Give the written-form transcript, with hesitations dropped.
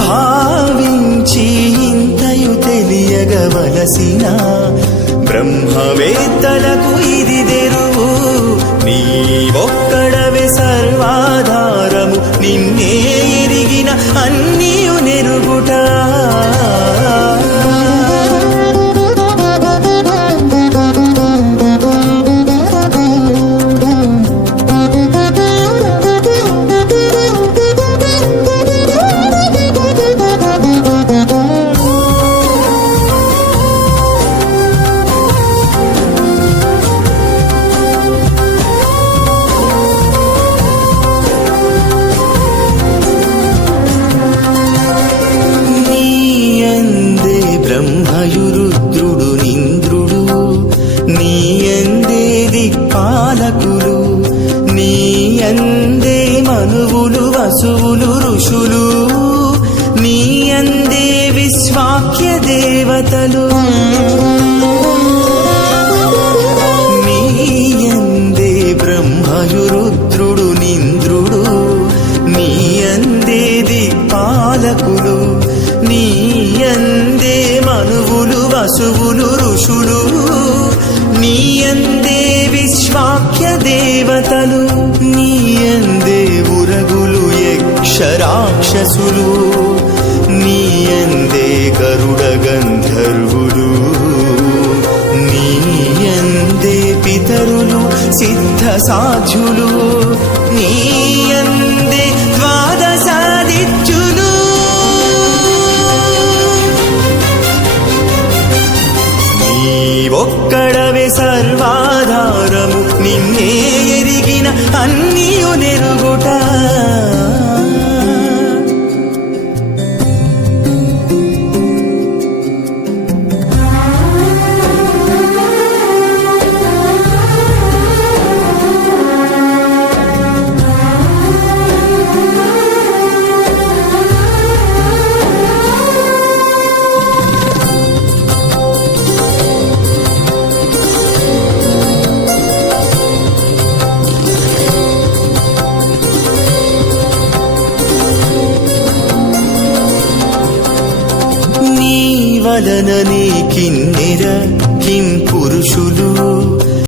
భావించి ఇంతయు తెలియగవలసిన బ్రహ్మవేత్తలకు ఇది తెరువు. నీవొక్కడవే సర్వాధారము, నిన్నే ఎరిగిన అన్నియు నెరుగుట. బ్రహ్మయురుద్రుడు నింద్రుడు, నీయందే దిక్పాలకులు, నీయందే మనువులు వసువులు ఋషులు, నీయందే విశ్వాఖ్య దేవతలు, నీయందే బ్రహ్మయురుద్రుడు నింద్రుడు, నీయందే దిక్పాలకులు, నీయందే మనువులు వసువులు ఋషులు, నీయందే విశ్వాఖ్య దేవతలు, నీయందే ఉరగులు యక్షరాక్షసులు, నీయందే గరుడ గంధర్వులు, నీయందే పితరులు సిద్ధ సాధ్యులు, నీయందే ద్వాదశాదిత్యులు. నీవొక్కడవే సర్వాధారము, నిన్నే ఎరిగిన అన్నియు నెరుగుట. వలన నీ కిన్నెర కిం పురుషులు,